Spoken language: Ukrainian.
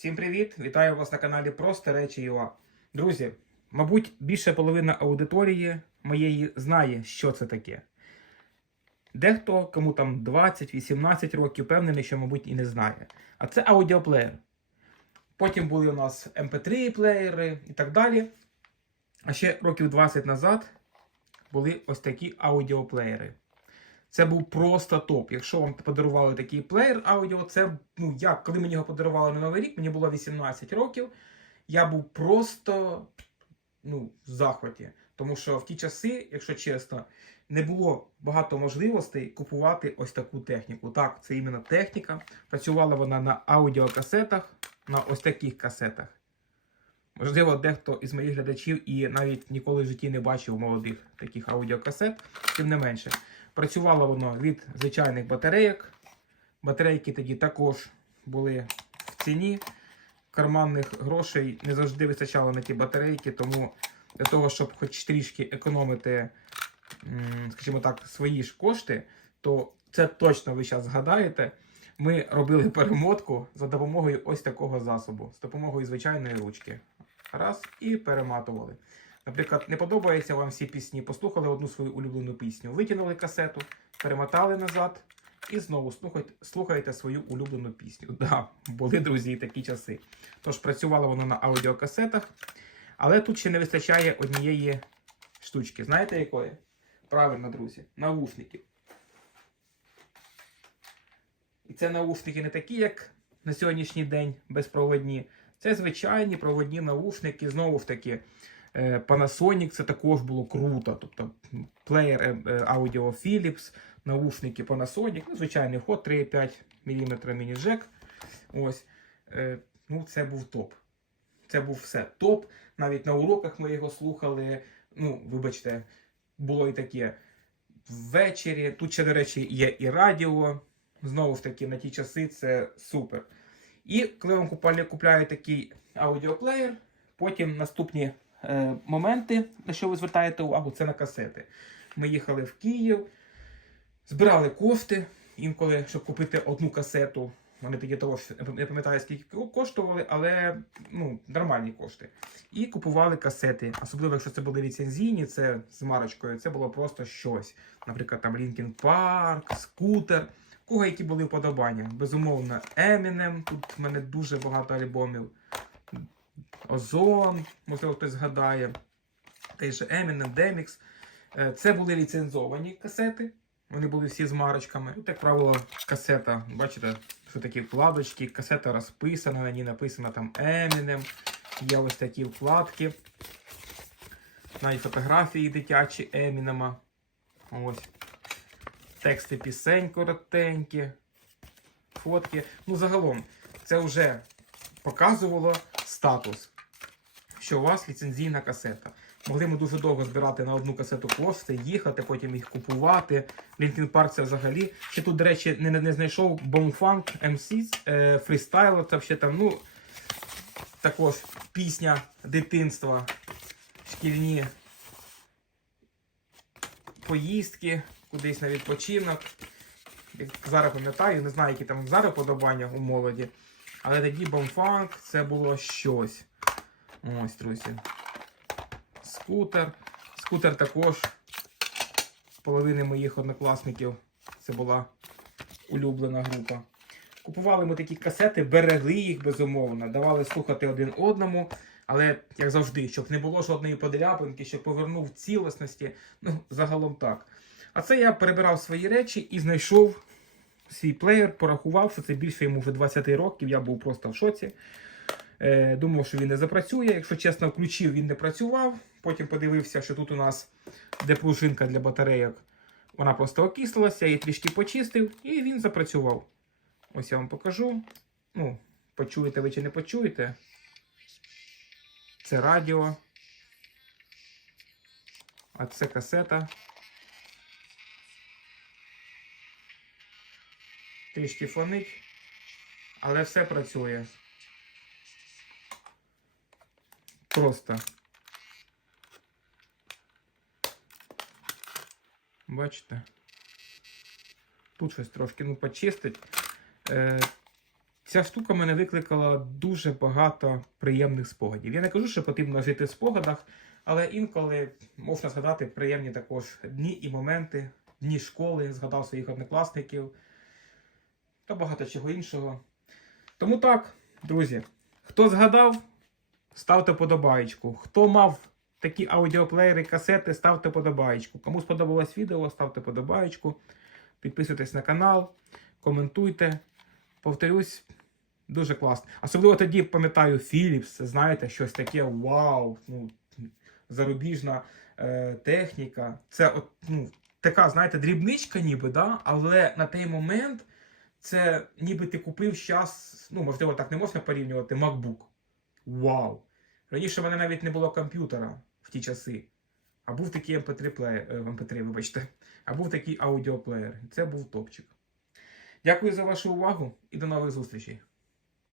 Всім привіт! Вітаю вас на каналі Просто Речі ЮА. Друзі, мабуть, більше половина аудиторії моєї знає, що це таке. Дехто, кому там 20-18 років, впевнений, що, мабуть, і не знає. А це аудіоплеєр. Потім були у нас MP3-плеєри і так далі. А ще років 20 назад були ось такі аудіоплеєри. Це був просто топ. Якщо вам подарували такий плеєр аудіо, це ну як, коли мені його подарували на Новий рік, мені було 18 років. Я був просто ну, в захваті. Тому що в ті часи, якщо чесно, не було багато можливостей купувати ось таку техніку. Так, це іменно техніка. Працювала вона на аудіокасетах, на ось таких касетах. Можливо, дехто із моїх глядачів і навіть ніколи в житті не бачив молодих таких аудіокасет, тим не менше. Працювало воно від звичайних батарейок. Батарейки тоді також були в ціні. Карманних грошей не завжди вистачало на ті батарейки, тому для того, щоб хоч трішки економити, скажімо так, свої ж кошти, то це точно ви зараз згадаєте. Ми робили перемотку за допомогою ось такого засобу, з допомогою звичайної ручки. Раз і перематували. Наприклад, не подобаються вам всі пісні, послухали одну свою улюблену пісню, витягнули касету, перемотали назад і знову слухайте, слухаєте свою улюблену пісню. Да, були, друзі, такі часи. Тож працювало воно на аудіокасетах, але тут ще не вистачає однієї штучки. Знаєте якої? Правильно, друзі, наушників. І це наушники не такі, як на сьогоднішній день безпроводні. Це звичайні проводні наушники, знову ж таки. Е, Panasonic це також було круто. Тобто плеєр е, е, Philips, наушники Panasonic, ну, звичайний вход 3,5 мм міні-джек. Ну, це був топ. Це був все топ. Навіть на уроках ми його слухали. Ну, вибачте, було і таке ввечері. Тут ще, до речі, є і радіо. Знову ж таки, на ті часи це супер. І коли вам купляють такий аудіоплеєр, потім наступні моменти, на що ви звертаєте увагу, це на касети. Ми їхали в Київ, збирали кошти, інколи, щоб купити одну касету. Вони тоді того ж не пам'ятаю, скільки коштували, але ну, нормальні кошти. І купували касети. Особливо, якщо це були ліцензійні, це з марочкою, це було просто щось. Наприклад, там Linkin Park, скутер. Кого які були вподобання? Безумовно, Eminem, Тут в мене дуже багато альбомів. Озон, можливо, хтось згадає. Той же Eminem, Demix. Е, Це були ліцензовані касети. Вони були всі з марочками. Як правило, касета, бачите, що такі вкладочки, касета розписана, на ній написано там Eminem. Є ось такі вкладки. Навіть фотографії дитячі Емінема. Ось. Тексти пісень коротенькі, фотки. Ну, загалом, це вже показувало статус, що у вас ліцензійна касета. Могли ми дуже довго збирати на одну касету кошти, їхати, потім їх купувати. Linkin Park це взагалі. Ще тут, до речі, не, не, знайшов MC е, фрістайл. Це ще там, ну, також пісня дитинства, шкільні поїздки, кудись на відпочинок. Як зараз пам'ятаю, не знаю, які там зараз подобання у молоді. Але тоді бомфанк це було щось. Ось, друзі. Скутер. Скутер також. Половини моїх однокласників. Це була улюблена група. Купували ми такі касети, берегли їх безумовно, давали слухати один одному. Але, як завжди, щоб не було жодної подряпинки, щоб повернув цілісності. Ну, загалом так. А це я перебирав свої речі і знайшов свій плеєр, порахував, що це більше йому вже 20 років. Я був просто в шоці. Е, думав, що він не запрацює. Якщо чесно, включив, він не працював. Потім подивився, що тут у нас де пружинка для батарейок. Вона просто окислилася, я її трішки почистив, і він запрацював. Ось я вам покажу. Ну, почуєте ви чи не почуєте. Це радіо. А це касета. Трішки фонить, але все працює. Просто. Бачите? Тут щось трошки ну, почистить. Е, ця штука мене викликала дуже багато приємних спогадів. Я не кажу, що потрібно жити в спогадах, але інколи можна згадати приємні також дні і моменти, дні школи, згадав своїх однокласників та багато чого іншого. Тому так, друзі, хто згадав, ставте подобаєчку. Хто мав такі аудіоплеєри, касети, ставте подобаєчку. Кому сподобалось відео, ставте подобаєчку. Підписуйтесь на канал, коментуйте. Повторюсь, дуже класно. Особливо тоді пам'ятаю Philips, знаєте, щось таке вау, ну, зарубіжна е, техніка. Це от, ну, така, знаєте, дрібничка ніби, да? але на той момент це ніби ти купив час, ну, можливо, так не можна порівнювати, MacBook. Вау! Раніше в мене навіть не було комп'ютера в ті часи. А був такий MP3 плеєр, е, MP3, вибачте, а був такий аудіоплеєр. Це був топчик. Дякую за вашу увагу і до нових зустрічей.